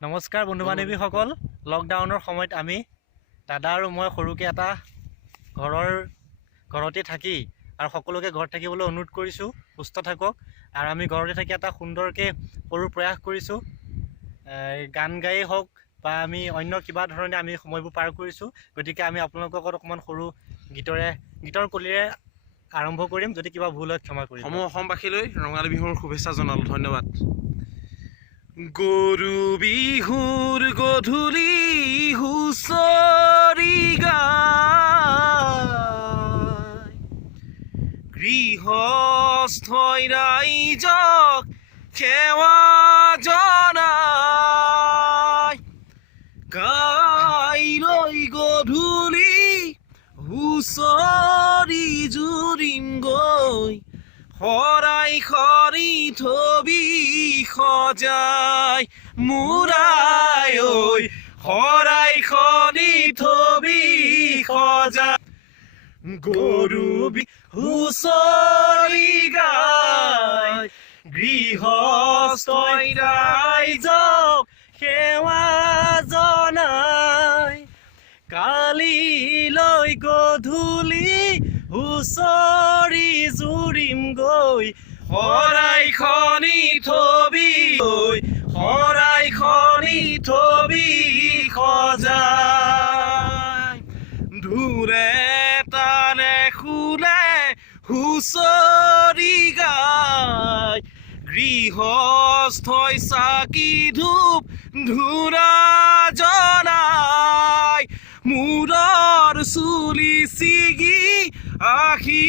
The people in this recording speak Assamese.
নমস্কাৰ বন্ধু বান্ধৱীসকল, লকডাউনৰ সময়ত আমি দাদা আৰু মই সৰুকৈ এটা ঘৰতে থাকি আৰু সকলোকে ঘৰত থাকিবলৈ অনুৰোধ কৰিছোঁ, সুস্থ থাকক। আৰু আমি ঘৰতে থাকি এটা সুন্দৰকৈ সৰু প্ৰয়াস কৰিছোঁ, গান গায়েই হওক বা আমি অন্য কিবা ধৰণে আমি সময়বোৰ পাৰ কৰিছোঁ। গতিকে আমি আপোনালোকৰ লগত অকণমান সৰু গীতৰ কলিৰে আৰম্ভ কৰিম। যদি কিবা ভুল হয় ক্ষমা কৰিম। অসমবাসীলৈ ৰঙালী বিহুৰ শুভেচ্ছা জনালোঁ। ধন্যবাদ। গৰু বিহুৰ গধূলি হুঁচৰি গায়, গৃহস্থই ৰাইজক সেৱা জনায়। কাইলৈ গধূলি হুঁচৰি জুৰিম গৈ, শৰাই খৰি থবি সজাই মূৰাই ঐ, শৰাই খৰি থবি সজাই। গৰু হুঁচৰি গায়, গৃহস্থই ৰাইজক সেৱা জনাই। কালিলৈ গধূলি হুঁচৰি জুৰিম গৈ, শৰাই খৰি থবি ঐ, শৰাই খৰি থবি সজাই। ঢোলে তালে খোলে হুঁচৰি গায়, গৃহস্থই চাকি ধূপ ধূনা জ্বলাই। মূৰৰ চুলি ছিগি আহি